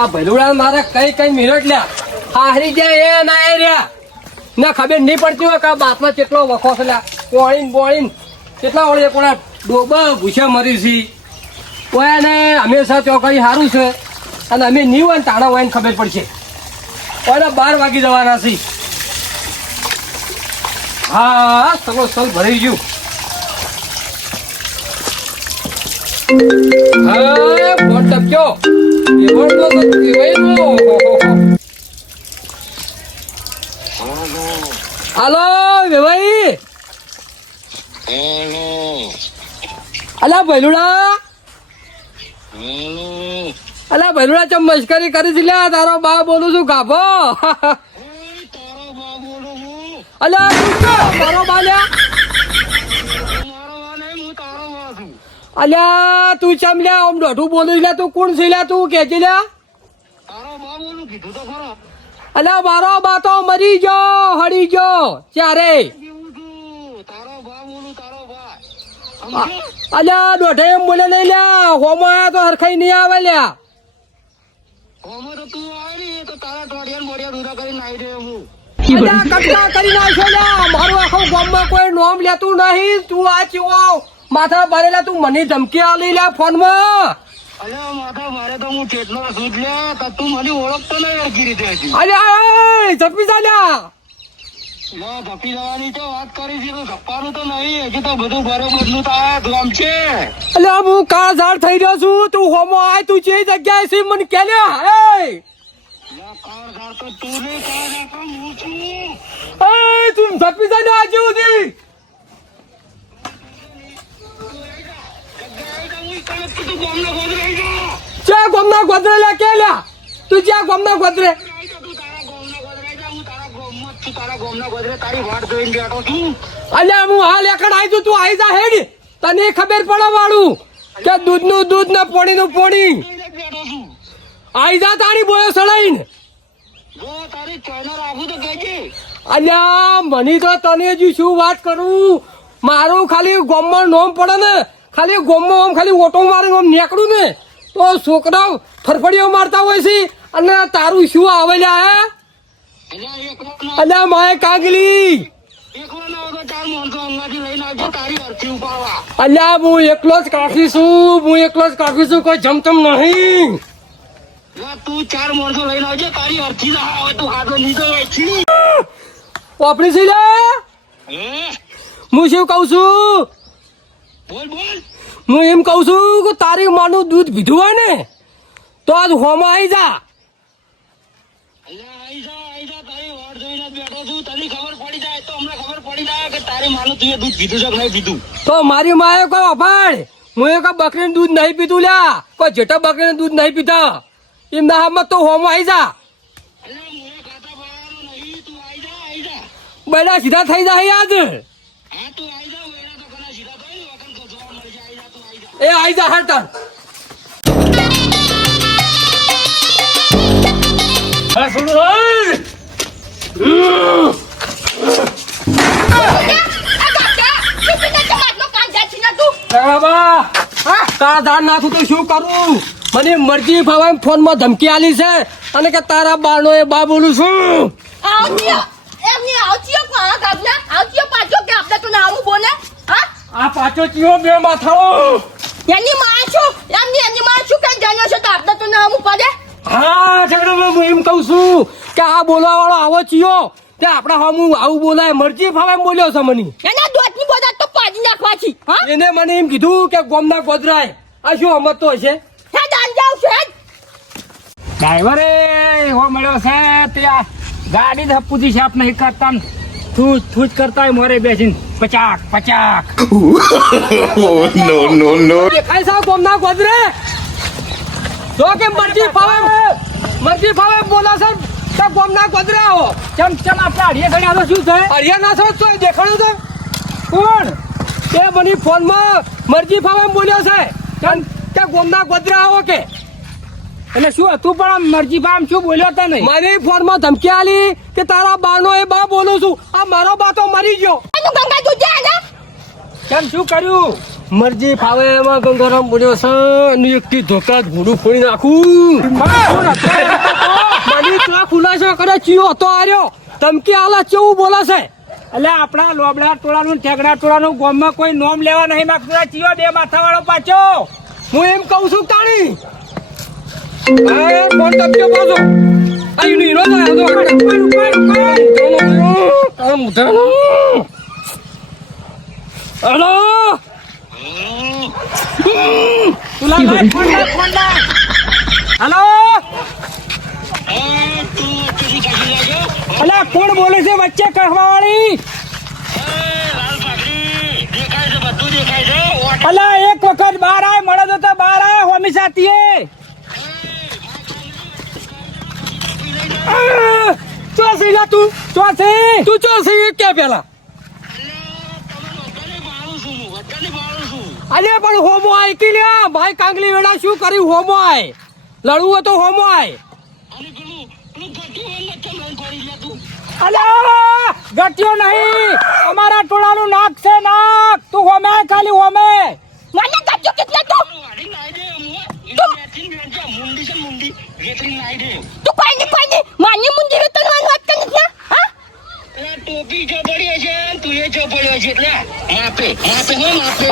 આ ભલુડા મારા કઈ કઈ મિનિટ લ્યા. હારી જાય એ ના એ રહ્યા. ના ખબર નહીં પડતી હોય કે બાપમાં કેટલો વખો છે લ્યા. પોણીન કેટલા વળે કોણા ડોબા ભૂસે મરી છે. કોઈ ને હંમેશા ચોકડી સારું છે. અને અમે નહીં હોય ને તાણા હોય ને ખબર પડશે. કોઈને બાર વાગી જવાના છે. હા, સગો સલ ભરાઈ ગયું. હા, ફોન ટપક્યો. હાલો હેલો અલા ભૈલુડા. અલા ભૈલુડા, ચમ મશ્કરી કરી છે તારો બા બોલું છું, ગાભો. અલા તારો બા લ્યા મારો બા નહીં હું તારો બા છું અલ્યા તું ચમ લ્યા આમ દોઢું બોલું લ્યા તું કોણ છે લ્યા તું કે લ્યા? અલ્યા મારો બા તો મરી ગયો હળી તારો બા સમજ્યો? અલ્યા દોઢે એમ બોલે નહીં લ્યા. હોમો આયા તો હરખાઈ નહીં આવે લ્યા. કરી નાખ્યો મારું આખું ગામમાં કોઈ નોમ લેતું નહીં. તું આ ચીવો. માથા ભરેલા તું મને ધમકી આલી લે ફોનમાં. અલ્યા માથા મારે તો હું કેટલો સૂટ લે તો મને ઓળખતો નહીં હરખી રીતે હજી. અલ્યા જપી જા ધપી જવાની તો વાત કરી છે તો ધપ્પાનું તો નહીં હજી તો બધું બરોબરનું તો આ ગામ છે. અલ્યા હું કાઝાડ થઈ રહ્યો છું તું હોમો આય તું જે જગ્યાએ છે મને કે લે કાર કાર તો તું નહીં કાર તો હું છું. એ તું જપી જા લ્યા આજે સુધી. ચા ગોમના ગોદરે લે કે લે તું જ્યાં ગોમના ગોદરે? અલ્યા, હું હાલ એકડ આવી છું તું આવી જા હેડી. તને ખબર પડે વાળું કે દૂધનું દૂધ ને પોણીનું પોણી. આવી જા તારી બોયો સડાઈને. અલ્યા, મને તો તને હજી શું વાત કરું? મારું ખાલી ગોમમાં નોમ પડે ને ખાલી ગોમમાં આમ ખાલી ઓટો મારીને આમ નીકળું ને તો છોકરાઓ ફરફડીઓ મારતા હોય છે. અને તારું શું આવે લ્યા અલ્યા માય કાગલી. અલ્યા હું એકલો જ કાફી છું હું એકલો જ કાફી છું કોઈ જમતમ નહીં. તું ચાર માણસો લઈને આવજે તારી અરથી ના આવે તું હાથો નીચે વેચી પોપડી છે હું શું કહું છું? બોલ બોલ. હું એમ કહું છું કે તારી માનું દૂધ પીધું હોય ને તો આજ હોમાં આવી જા. તો મારી માએ કોઈ અફાડ હું એક બકરીનું દૂધ નહીં પીધું લ્યા. કોઈ જેટા બકરીનું દૂધ નહીં પીતા એમ ના હમત તો હોમાં આવી જા. બેડા સીધા થઈ જાય યાદ હા તું આઈ જા વેરા તો ઘણા સીધા થાય ને વગર તો જોવા મળી જાય તું આઈ જા એ આવી જા હાર તાર હા, સુનો, ઓય! બરાબર. તારા દાન નાખું તો શું કરું? મને મરજી ફાવા ફોનમાં ધમકી આલી છે. અને કે તારા બાનો એ બા બોલું છું. આ પાછો ચિયો બે માથાઓ હા ઝઘડો હું એમ કહું છું કે આ બોલવા વાળો આવો ચિયો. તે આપણા હમું આવું બોલાય મરજી ફાવે એમ બોલ્યો છે મને. એને મને એમ કીધું કે ગોમના ગોદરાય આ શું હમત તો છે ડ્રાઈવરે હો મળ્યો છે તે ગાડી ધપુજી સાફ નહીં કરતા થૂજ થૂજ કરતા હોય મોરે બેસીને. પચાક પચાક. નો નો નો દેખાય છે આ ગોમના ગોદરે? તો કે મરજી ફાવે? મરજી ફાવે બોલા છે? તો ગોમના ગોદરે આવો. ચમ ચમ આપણે હરિયા ગણ્યા શું છે? હરિયાણા થાય તો દેખાડું તો. કોણ? તે મને ફોનમાં મરજી ફાવે બોલ્યો છે. ચમ કે ગોમના ગોદરે આવો કે? એટલે શું હતું? પણ આમ મરજી આમ શું બોલ્યો તો નહીં? ફોન ફોનમાં ધમકી આલી કે તારા બાનો એ બા બોલું છું. આ મારો બા તો મરી ગયો. કેમ શું કર્યું? મરજી ફાવે એમાં ગંગારામ બોલ્યો છે અને એકથી ધોકા ઘોડું ફોડી નાખું. મારી તો ખુલાસો કરે ચિયો હતો આર્યો. ધમકી આલા ચેવું બોલે છે? એટલે આપણા લોબડા ટોળાનું ઠેકડા ટોળાનું ગામમાં કોઈ નોમ લેવા નહીં માંગતું. ચીઓ ચિયો બે માથાવાળો પાછો. હું એમ કહું છું તાણી આ હલો. હલો? અલા કોણ બોલે છે વચ્ચે કહવા વાળી એ, લાલ પાઘડી, દેખાય છે બધું દેખાય છે ઓટ- અલા એક વખત બાર આય મળે તો બાર આય હોમી સાથીએ ચોસી લા તું ચોસી. તું ચોસી કે પેલા? બધાને મારું છું હું, બધાને મારું છું. અરે પણ હોમો આય કે લ્યા ભાઈ કાંગલી વેડા શું કર્યું હોમો આય લડવું તો હોમો આય લે? અલા ગટ્યો નહીં. અમારા ટોળાનું નાક છે નાક. તું હોમે ખાલી હોમે. મને ગટ્યો કેટલે તો? છે. તું કોઈ નહીં કોઈ મુંડી વાત કરી ને હા? ટોપી જો પડી હશે, તું એ જો પડ્યો છે એટલે માપે માપે હો માપે.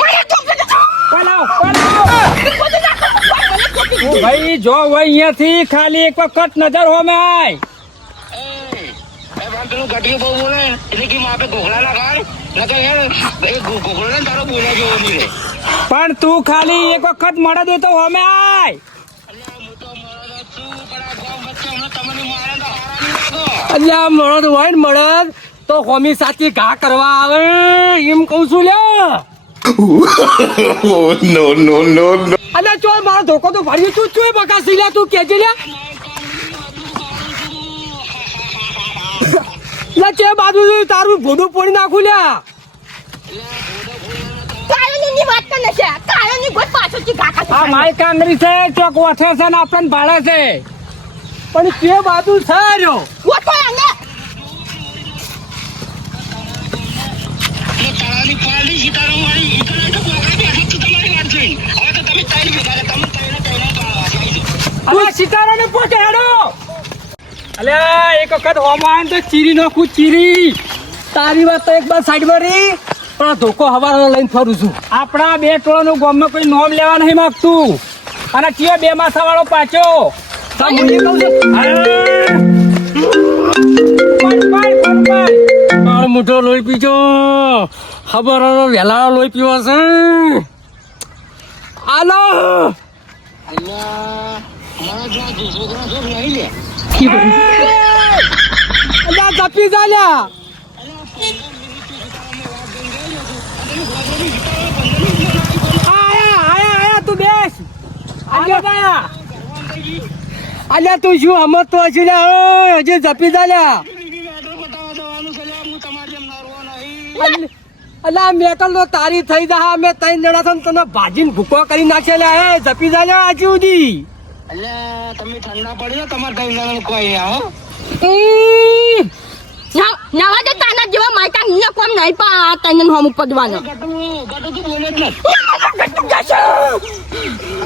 પલાવ પલાવ ભાઈ જો હોય અહીંયાથી ખાલી એક વખત નજર હોમે આય. પેલું ગઢિયું બહુ બોલે એટલે કે માપે ઘોઘલા ના ખાય. નકર યાર એ ઘો- ને તારો બોલા જેવો નહીં રે. પણ તું ખાલી એક વખત મળે દે તો અમે આય. અલ્યા હું તો મારો છું પણ આ ગામ વચ્ચે હમણાં તમને મારે તો હારા નહીં લાગો. અલ્યા મળદ હોય ને મળદ તો હોમી સાચી ઘા કરવા આવે એમ કહું છું લે નો નો no. અલ્યા ચો મારો ધોકો તો ભર્યું તું છું બકાસી લે તું કેજે લ્યા. ચે બાજુ તારું ભોડું પોડી નાખું લ્યા કાયોની વાત કરે છે કાયોની ગોત પાછળથી ગાકા આ માય કાંગરી છે ચોક ઓઠે છે ને આપણને ભાડે છે. પણ કે બાજુ છે રહ્યો ગોતો આને. તો કોકરા બેઠા છું તમારી વાત. હવે તો તમે તમે તો સિતારો ને પોતે હેડો. અલે એક વખત હોમ આવે ને તો ચીરી નાખું ચીરી. તારી વાત તો એક બાર સાઈડમાં રહી. પણ ધોકો હવારનો લઈને ફરું છું. આપણા બે ટોળાનું ગામમાં કોઈ નોમ લેવા નહીં માંગતું. અને કયો બે માસા વાળો પાછો મોટો લોહી પીજો. ખબર વહેલા લોહી પીવો છે. આલો અલ્યા, મારા કે નહીં લે? અલ્યા જપી જાલ્યા આયા આયા આયા તું બેસ આયા આયા અલ્યા તું શું હમત તો હજી હજી જપી જાલ્યા બીબી મેટર બતાવવા જવાનું છે લે. હું તમારી જેમ નરવો નહીં. અલ્યા મેકલ તો તારી થઈ જા અમે ત્રણ જણા તને ભાજીને ભૂકો કરી નાખેલા હે જપી જાલ્યા હજી સુધી અલ્યા, તમે ઠંડા પડ્યો તમારે કઈ જણાને કોઈ આવો નવા દે તાના જેવા માયકા ને કોમ નહીં પા તને હોમ પડવાનો ગટુ ગટુ તો બોલે જ નથી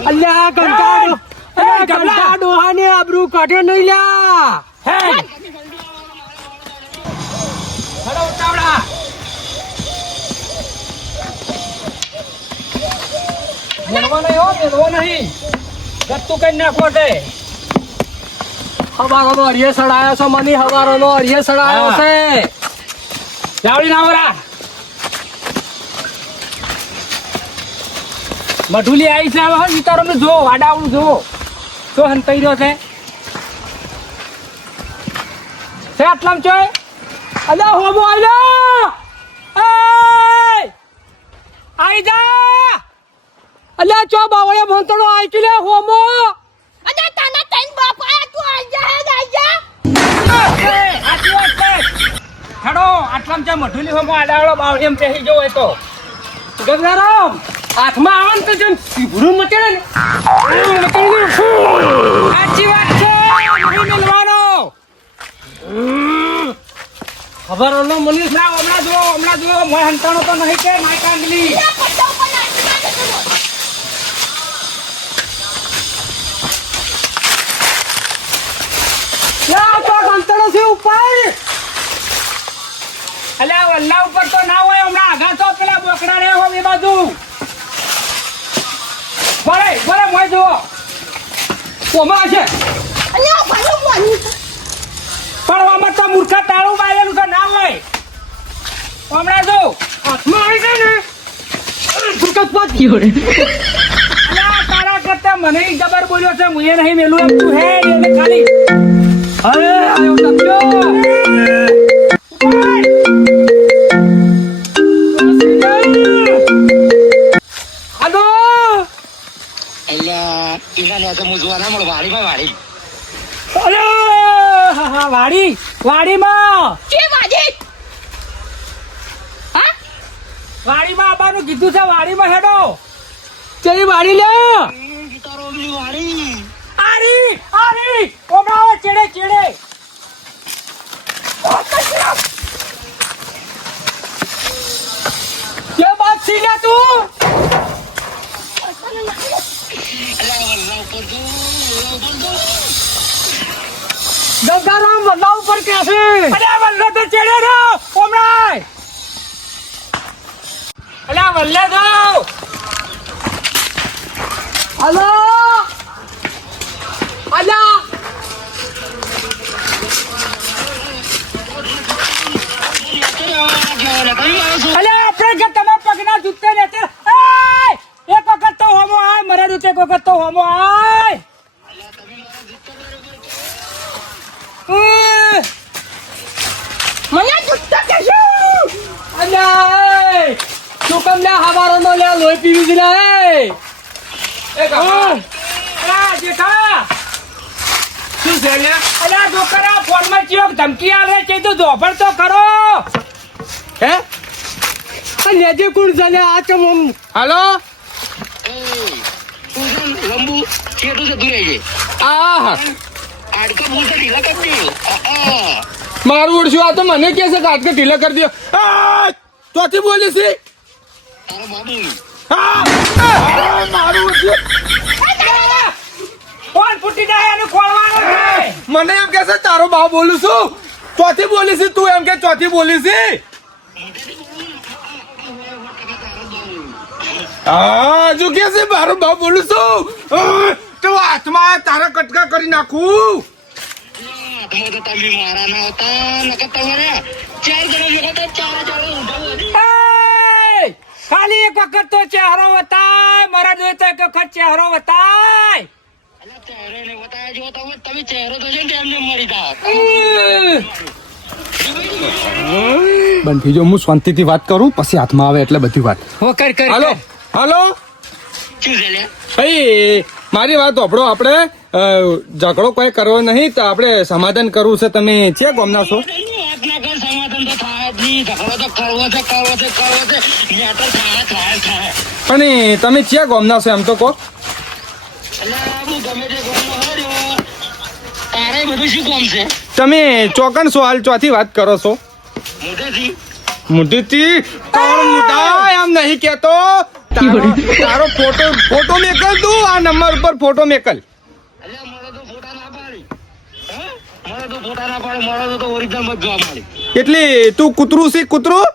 અલ્યા ગંગા અલ્યા ગંગા ડોહાને આબરૂ કાઢે નહીં લ્યા. હે. હેડો ઉતાવળા. મેળવો નહીં હો મેળવો નહીં. ગત્તું કઈ નાખો તે હવારો નો અરિયે સડાયો છે મની હવારોનો અરિયે સડાયો. છે. લાવડી નાવરા મઢુલી આવી છે હવે વિચારો ને જો વાડાવડું જો જો હંતાઈ રહ્યો છે. છે આટલામ છો? અલ્યા હોમો આલ્યા આઈ જા! અલ્યા ચો બાવળે ભંતણો આઈ લે હોમો? અરે તને તૈન બાપ તું આઈ જા આઈ જા. આટલી. હેડો આટલામ ચા મઢુલી હોમો આડાળો બાવળી એમ પહેરી જો હોય તો. ગંગારામ હાથમાં આવે ને તો જેમ ભૂરું મચેડે ને. સાચી વાત છે મિલવાનો. ઓલો મનીષ ના હમણાં જો હમણાં જો મોય હંતાણો તો નહીં કે માય કાંગલી પટ્ટા ઉપર નાખી યા તો કંટાળો છે ઉપર? અલ્યા વલ્લા ઉપર તો ના હોય હમણાં આગા તો પેલા બોકડા રે હો એ બાજુ. બરે બરે મોય જુઓ. છે આ ભાઈઓ બોલી પણ આમાં તો મૂર્ખા તાળું બાયેલું તો ના હોય. હમણાં જો હાથમાં આવી ગઈ ને. અલ્યા તારા કરતા મને જબર બોલ્યો છે હું એ નહીં મેલું એમ તું હે એને ખાલી. અરે આયો વાડી. અરે હા, હા, વાડી વાડીમાં. કે વાજી હા? વાડીમાં આવવાનું કીધું છે વાડીમાં હેડો. ચલી વાડી લે. વાડી. આરી આરી ઓમરાવો ચેડે. ચેડે કે બાત છી લે તું? ગંગારામ વલ્લા ઉપર કે છે અલ્યા વલ્લે તો ચેડે રો ઓમરાય અલ્યા વલ્લે અલ્યા આપણે કે તમે પગના જૂતે રહેતે! એક વખત તો હોમો આય મરે દૂત એક વખત તો હોમો આય! મને જુટ્ટા કે શું? અલે તું કમ લે હવારો નો લે લોહી પીવી છે લે એ એ કાકા અલ્યા જેઠા! શું છે લે ડોકરા ફોનમાં ચિયોક ધમકી આલે છે તો જોફળ તો કરો. હે? આ નેજે કોણ છે આ ચમ હાલો? લંબુ છેટું આડકા બોલતા ઢીલા મારું ઉડશું આ તો મને કે છે કે કે ઢીલા કરી દો. ચોથી બોલી છે? મારું ઉડશું. કોણ ફૂટી જાય એનું ખોળવાનું મને એમ કે છે તારો ભાવ બોલું છું. ચોથી બોલી છે તું એમ કે ચોથી બોલી છે? હજુ કે છે? મારો ભાવ બોલું છું. તો હાથમાં તારા કટકા કરી નાખું. તમે તો મારા ના હતા નકર તમારે ચાર જણા ભેગા ચાર વળી. એય! ખાલી એક વખત તો ચહેરો બતાય. મારા જોઈએ તો એક વખત ચહેરો બતાય. અલ્યા ચહેરો ને જો તમે તમે ચહેરો તો છે ને એમને મરી જા બંધી જો હું શાંતિથી વાત કરું પછી હાથમાં આવે એટલે બધી વાત. હો કર કર હાલો હાલો. ભાઈ મારી વાત આપણો આપણે ઝઘડો કોઈ કરવો નહીં તો આપણે સમાધાન કરવું છે. તમે છે ગોમના છો? વાત ના કર સમાધાન તો થાય જ નહીં. ઝઘડો તો કરવો છે કરવો છે કરવો છે. મેટર થાય થાય થાય. પણ તમે છે ગોમના છો એમ તો કહો. અલ્યા હું ગમે તે ગામનો હોય ને, તારે બધું શું કામ છે? તમે ચોકન છો હાલ ચોથી વાત કરો છો? મુદિતી મુઢીથી? કોણ મુઢા? એમ નહીં કેતો તારો ફોટો ફોટો મેકલ તું? આ નંબર ઉપર ફોટો મેકલ. અલ્યા મારે તો ફોટા ના પાડી. હે? મારે તો ફોટા ના પાડે મારે તો ઓરિજિનલમાં જોવા મળે એટલે તું કૂતરું છે કૂતરું?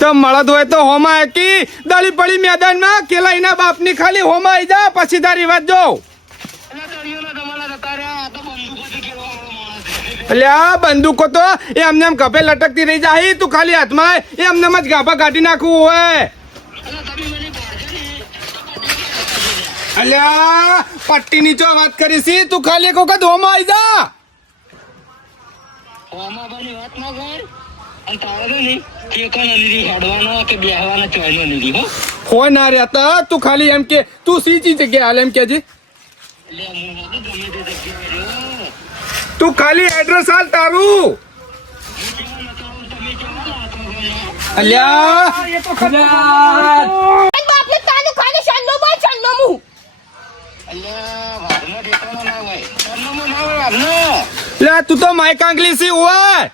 તો મળદ હોય તો હોમાં એકી દળી પડી મેદાનમાં કેલાઈના બાપની ખાલી હોમાં આવી જા પછી તારી વાત જો અલ્યા તળિયોના તમારા જતા રહ્યા આ તો બંદૂકોથી ખેલવા વાળો માણસ છે. એટલે આ બંદૂકો તો એ અમને એમ ગભે લટકતી રહી જાય. તું ખાલી હાથમાં એ અમને જ ગાભા કાઢી નાખવું હોય. અલ્યા પટ્ટી મને પાડજો ને તો અલ્યા પટ્ટીની જો વાત કરી છે તું ખાલી એક વખત હોમાં આવી જા. વાત ના કર. અને તારે તો નહીં ઠેકાનો નથી હેડવાનો કે બેહવાનો ચોયનો નથી હો. હોય ના રહેતા તું ખાલી એમ કે તું સીધી જગ્યાએ હાલ એમ કેજી એટલે હું ગમે તે જગ્યાએ રહ્યો. તું ખાલી એડ્રેસ હાલ તારું. અલ્યા. એ તો ખબર બાપને તાનું ખાલી છન્નો બોલ છન્નો મું. અલ્યા વાઘનો ઠેકાણો ના હોય સરનામું ના હોય વાઘનો લે તું તો માય કાંગલી સી હોય.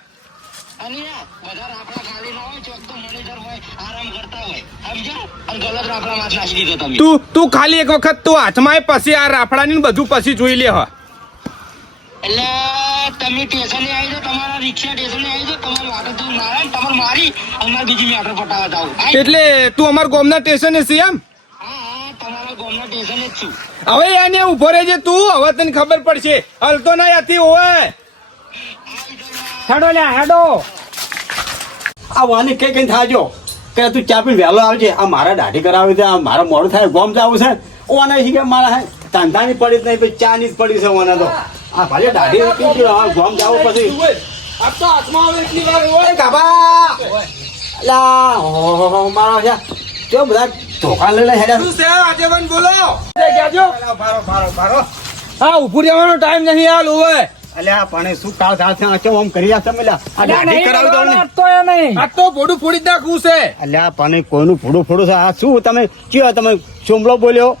અને બધા આપણા ખાલી ના હોય ચોક તો મેનેજર હોય આરામ કરતા હોય. અને ગલત રાફડા માથ નાખી દીધો તમે. તું તું ખાલી એક વખત તું હાથમાં પછી આ રાફડાની ને બધું પછી જોઈ લે હ. એટલે તમે સ્ટેશને આવી જાઓ તમારા રિક્ષા સ્ટેશને આવી જાઓ તમારી વાટો તું મારે તમારે મારી અમારે બીજી મેટર પટાવા જાવ એટલે તું અમાર ગોમના સ્ટેશને છે એમ? હા તમારા ગામના સ્ટેશને જ છું. હવે એને ઊભો રહેજે તું હવે તને ખબર પડશે. હલતો ના હતી હોય. હેડો લે હેડો. આ વાને કઈ કઈ થાજો. કે તું ચા પી વહેલો આવજે. આ મારા દાઢી કરાવી દે આ મારા મોડું થાય ગોમ જવું છે. ઓને શી કે મારા હે. ધંધાની પડી જ નહીં પછી ચા ની જ પડી છે ઓને તો. આ ભાઈ દાઢી કેમ કે આ ગોમ જવું પછી. આપ તો હાથમાં આવે એટલી વાર ઓય કાબા લા હો હો છે. કેમ બધા ધોકા લઈ લે હેડ્યા? શું છે આગેવાન બોલો? જાજો ભારો ભારો ભારો. હા ઉભું રહેવાનો ટાઈમ નહીં હાલ ઓય અલ્યા પણ શું કાળ થાળ છે આ આમ કરી રહ્યા તમે લ્યા આ દાઢી કરાવી દો ને. તો એ નહીં. આ તો ભોડું ફોડી જ છે. અલ્યા પણ કોઈનું ફોડું ફોડું છે. આ શું તમે કયો તમે ચોમલો બોલ્યો?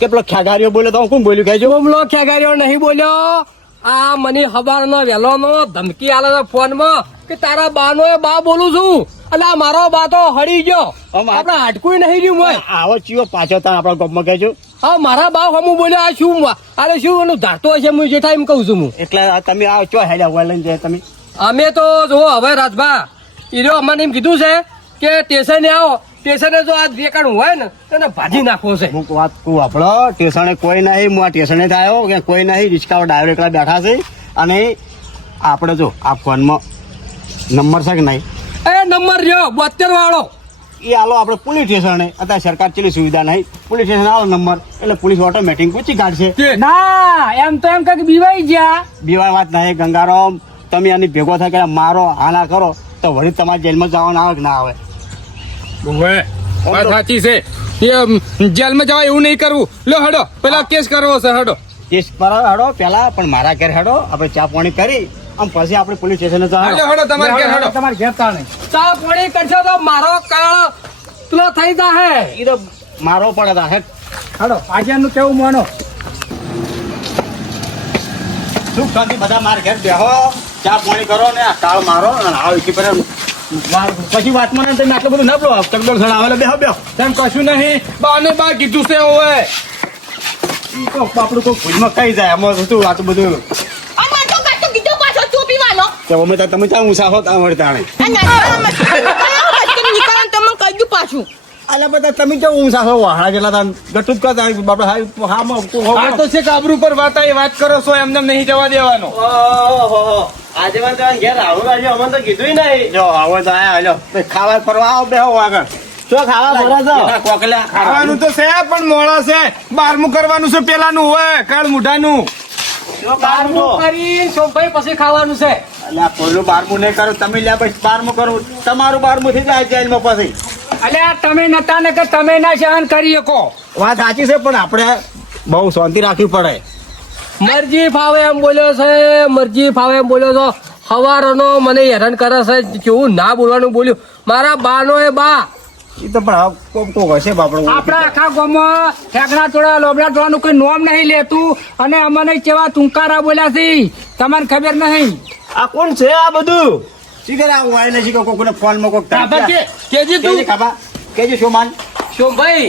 કે પેલો ખ્યાગારીઓ બોલ્યો તો હું કોણ બોલ્યું? કહેજો. હુમલો ખેગાર્યો નહીં બોલ્યો. આ મને હવારનો વહેલોનો ધમકી આલે છે ફોનમાં કે તારા બા નો બા બોલું છું. અને આ મારો બા તો હળી ગયો. આપડે હાટકું નહીં રહ્યું હોય. આવો ચિયો પાછો તાર આપણા ગામમાં કહેજો હા મારા બા હમું બોલ્યો આ શું અરે શું એનું ધારતો હશે હું જેઠા એમ કહું છું હું. એટલે તમે આ ચો હેડ્યા હોય લઈને જાય તમે. અમે તો જો હવે રાજભા. ઈરો અમને એમ કીધું છે કે સ્ટેશને આવો. સ્ટેશને જો આ દેખાડું હોય ને તેને ભાજી નાખવો છે. હું વાત કહું આપણો સ્ટેશને કોઈ નહીં હું આ સ્ટેશને જ આવ્યો કે કોઈ નહીં રિક્ષા ડ્રાઈવર એકલા બેઠા છે. અને આપણે જો આ ફોનમાં નંબર છે કે નહીં? એ નંબર રહ્યો બોતેર વાળો. એ આલો આપણે પોલીસ સ્ટેશને અત્યારે સરકાર ચેલી સુવિધા નહીં. પોલીસ સ્ટેશન આવો નંબર એટલે પોલીસ ઓટોમેટિક પૂછી કાઢશે. ના એમ તો એમ કંઈક બીવાઈ ગયા. બીવાય વાત નહીં ગંગારામ તમે આની ભેગો થાય કે મારો આના કરો તો વળી તમારે જેલમાં જવાનું આવે કે ના આવે? ઓય વાત સાચી છે. એ જેલમાં જવા એવું નહીં કરવું. લો હડો પેલા કેસ કરવો છે હડો. કેસ પર હડો પેલા પણ મારા ઘેર હડો આપણે ચા પાણી કરી આમ પછી આપણે પોલીસ સ્ટેશને જવા હડો હડો તમારે ઘેર હડો તમારે ઘેર તાણે ચા પાણી કરશો તો મારો કાળ પેલો થઈ જાહે. ઈ તો મારો પડે તા હેડ. હેડો આજે નું કેવું માનો? સુખ શાંતિ બધા મારા ઘેર બેહો. ચા પાણી કરો ને આ મારો અને આવો એકી પર પછી વાતમાં તમે આટલું બધું ના બોલો. ચકડોળ સણ આવે બેહો બેહો. તેમ કશું નહીં. બાને બા કીધું છે તો આપણું કોઈ ભૂલમાં કઈ જાય. આમાં શું આટલું બધું? તમે ત્યાં ઊંસા હો ત્યાં વળી તાણે. આ નાનકડામાં વચ્ચે નીકળવાનું તમને કહી પાછું. અલા બધા તમે જેટલા ગટું જ કરતા બાપડે હા હા માં કો- હો- તો છે કાબરૂ પર વાત આવી વાત કરો છો એમને નહીં જવા દેવાનો. આજે મને તો ઘેર આવું આજે અમને તો કીધું નહીં. જો આવો તો આયા હાલો. ખાવા ફરવા આવો બેહો આગળ. શું ખાવા ફરવા કોકલા ખાવાનું તો છે પણ મોડા છે. બારમું કરવાનું છે પેલાનું હોય કાળ મુઢાનું બારમું કરી સોમભાઈ પછી ખાવાનું છે. અલ્યા પેલું બારમું નહીં કરો તમે લ્યા પછી બારમું કરો. તમારું બારમું થઈ જાય જેલમાં પછી. અલ્યા તમે નતા ને કે તમે ના સહન કરી શકો. વાત સાચી છે પણ આપણે બહુ શાંતિ રાખવી પડે. મરજી ફાવે એમ બોલ્યો છે મરજી ફાવે એમ બોલ્યો છો. હવારનો મને હેરાન કરે છે કેવું ના બોલવાનું બોલ્યું. મારા બાનો એ બા. એ તો પણ કોક કોક હશે બાપડો. આપણા આખા ગામમાં ઠેકડા તોડા લોબડા ટોળાનું કોઈ નોમ નહીં લેતું અને અમને કેવા તુંકારા બોલ્યા છે તમને ખબર નહીં. આ કોણ છે આ બધું? શીખર આ વાય ને શીખો કોકને ફોનમાં કોક કે કેજી તું? કેજે કેજી શોમાન. સોમભાઈ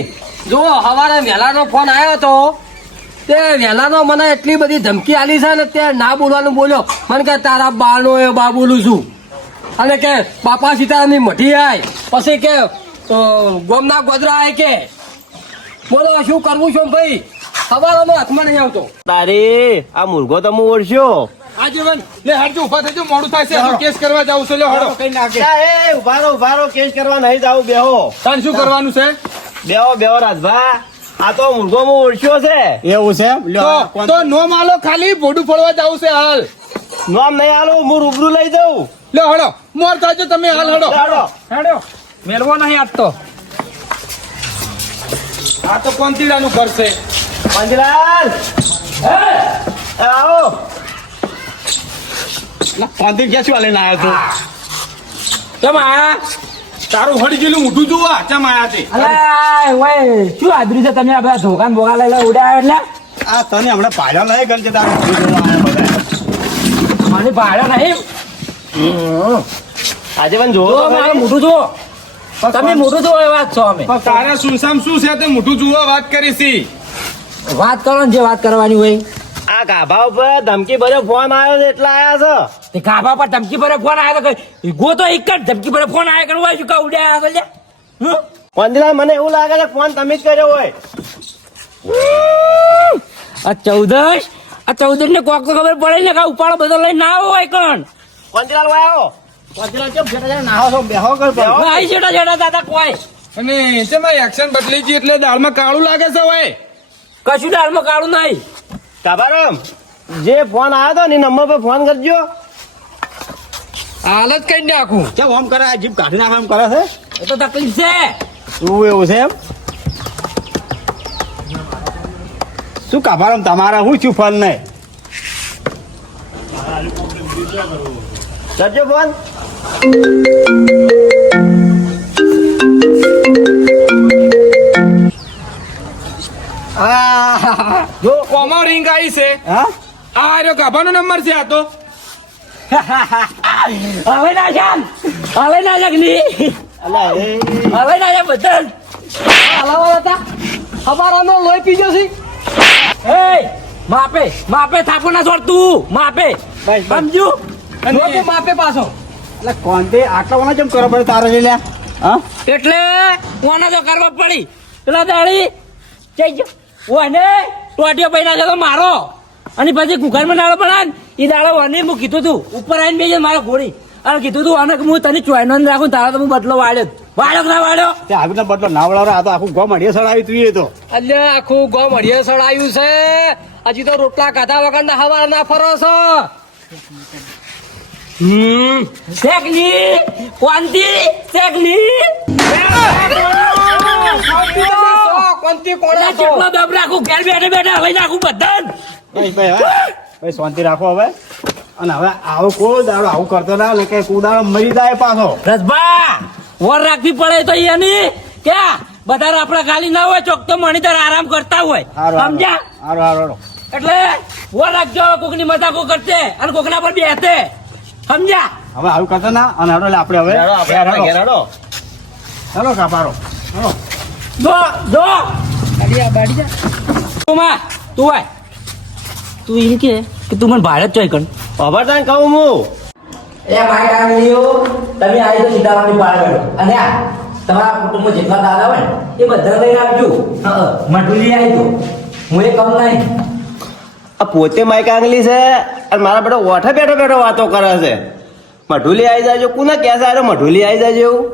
જો હવારે વેલાનો ફોન આવ્યો તો તે વેલાનો મને એટલી બધી ધમકી આલી છે ને તે ના બોલવાનું બોલ્યો. મને કે તારા બાનો એ બા બોલું છું. અને કે બાપા સીતારામની મઠી આય. પછી કે ગોમના ગોદરા આય કે. બોલો શું કરવું સોમભાઈ હવારાનો હાથમાં નહીં આવતો. તારે આ મુર્ગો તમે હું ઓળખ્યો આગેવાન લે હાડજો ઊભા થજો મોડું થાય છે. કેસ કરવા જાવ છે લે હડો. કઈ નાખે. એ ઉભારો ઉભારો કેસ કરવા નહીં જાવ બેહો. તાન શું કરવાનું છે? બેહો બેહો રાજભા. આ તો મુર્ગો હું ઓળખ્યો છે. એવું છે તો તો નો માલો ખાલી ભોડું ફોડવા જાવ છે હાલ. નામ નહીં હાલો હું રૂબરૂ લઈ જાઉં. લે હડો. મોર થાજો તમે હાલ હડો. હડો. હડો. મેળવો નહીં આજ તો. આ તો કોંતીડાનું ઘર છે? પંજલાલ આવો. પાંતી ક્યાં શું લઈને આવ્યો તું કેમ આયા? તારું ફરી ગયેલું ઊંધું જોવા? ચમ આયા છે અલા ઓય શું આદરી છે તમે આ બધા? ધોકાન બોગા લઈ ઉડાયા એટલે? આ તને હમણાં પાડા નહીં ગયેલ છે તારું? ઊંધું જોવા આયા બધા. મને ભાડા નહીં. આજે પણ જો મારે મોઢું જુઓ. તમે મોટું એ વાત છો અમે. તારા સુનસામ શું છે? તે મોટું જુઓ વાત કરીશી. વાત કરો ને જે વાત કરવાની હોય. આ ગાભા ઉપર ધમકી ભર્યો ફોન આવ્યો છે એટલે આયા છો? તે ગાભા પર ધમકી ભરે ફોન આવ્યો તો કઈ ગો તો એક જ ધમકી ભરે ફોન આવ્યો કરવા શું કા ઉડ્યા આવે લે હમ? મને એવું લાગે છે ફોન તમે જ કર્યો હોય. આ ચૌદશ? આ ચૌદશ ને કોક તો ખબર પડે ને કે ઉપાડો બધો લઈને ના આવો હોય કણ? કોંદીલાલ વાયો કોચરા કેમ જેટા જેટા નાહો છો બેહો કર પર. દાદા કોઈ? અને તેમાં એક્શન બદલી ગઈ એટલે દાળમાં કાળું લાગે છે હોય કશું દાળમાં કાળું નહીં. કાબારામ જે ફોન આવ્યો હતો ને નંબર પર ફોન કરજો. હાલ જ કઈ નાખું. કેમ આમ કરે? જીભ કાઢી નાખે એમ કરે છે? એ તો તકલીફ છે. શું એવું છે એમ? શું કાભારામ તમારે હું છું ફોન નહીં કરજો ફોન. જો કોમો રિંગ આવી છે? હા? આ રહ્યો ગાભાનો નંબર છે આ તો. હવે ના જામ હવે ના જગની અલા હવે ના જા બધા હલાવા હતા અમારાનો લોહી પીજો છે. એ માપે માપે થાપો ના છોડ તું માપે. સમજુ? અને માપે પાછો. એટલે કોંતે આટલા વાળા જેમ કરો પડે તારે લઈ લ્યા હા? એટલે કોના જો કરવા પડી? પેલા દાડી જઈ ગયો. ઓને ટોટિયો પૈના તો મારો અને પછી કુકરમાં નાળો પણ એ દાડો વને હું કીધું તું ઉપર આવીને બેજે મારો ઘોડી અને કીધું તું અને હું તને ચોઈનો રાખું તારા તો હું બદલો વાળ્યો વાળો વાળ્યો ના વાળ્યો તે આવીને બદલો ના વાળો આ તો આખું ગોમ અડિયે સડાવી તું એ તો અલ્યા આખું ગોમ અડિયે સડાયું છે હજી તો રોટલા ખાધા વગર ના હવા ના ફરો છો હમ શેકની કોંતી શેકની કોનથી કોણા કેટલો દબ રાખું ઘેર બેઠે બેઠે હલાઈ નાખું બધા ભાઈ ભાઈ ભાઈ શાંતિ રાખો હવે. અને હવે આવો કોઈ દાડો આવું કરતો ના કે કોઈ દાડો મરી જાય પાછો. રસભા વર રાખવી પડે તો એની. ક્યાં? બધા આપડે ખાલી ના હોય ચોક તો મણીતર આરામ કરતા હોય. સમજ્યા? હારો હારું. એટલે વર રાખજો કોકની મજાકો કરશે અને કોકના પર બેસે. સમજ્યા? હવે આવું કરતો ના અને એટલે આપણે હવે. ઘેર હાલો. હાલો કાપારો હાલો જો જો. તું માં તું આય. તું એમ કે કે તું મને ભાડે ચોય કણ તને કહું હું? એ મારી કાંગલીઓ તમે આવી તો સીતારામની પાળ બેઠો અને આ તમારા કુટુંબમાં જેટલા દાદા હોય ને એ બધા લઈને આવજો. મઢુલી આવી તો હું એ કમ નહીં. આ પોતે માઈક આંગલી છે અને મારા બેટો ઓઠે બેઠો બેઠો વાતો કરે છે. મઢુલી આવી જાજો. કુને કહે છે? મઢુલી આવી જાજો એવું.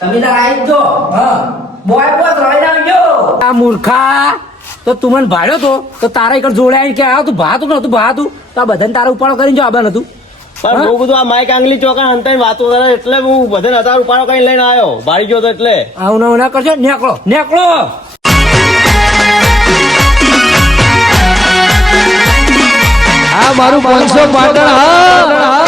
તમે તો આવી જ જો હા. બોય બોય રહીને આવજો આ મૂર્ખા. તો તું મને ભાડ્યો તો? તો તારા એક જોડે આવીને કે આવ્યો તું ભાતું નતું ભાતું? તો આ બધાને તારા ઉપાડો કરીને જો આબા નતું પણ હું? બધું આ માઈક આંગલી ચોકા હંતાઈ વાતો કરે એટલે હું બધાને અતાર ઉપાડો કઈ લઈને આવ્યો. ભાડી ગયો તો એટલે. આવું ના ના કરજો નેકળો. નેકળો! હા મારું પાંચસો પાટણ હા.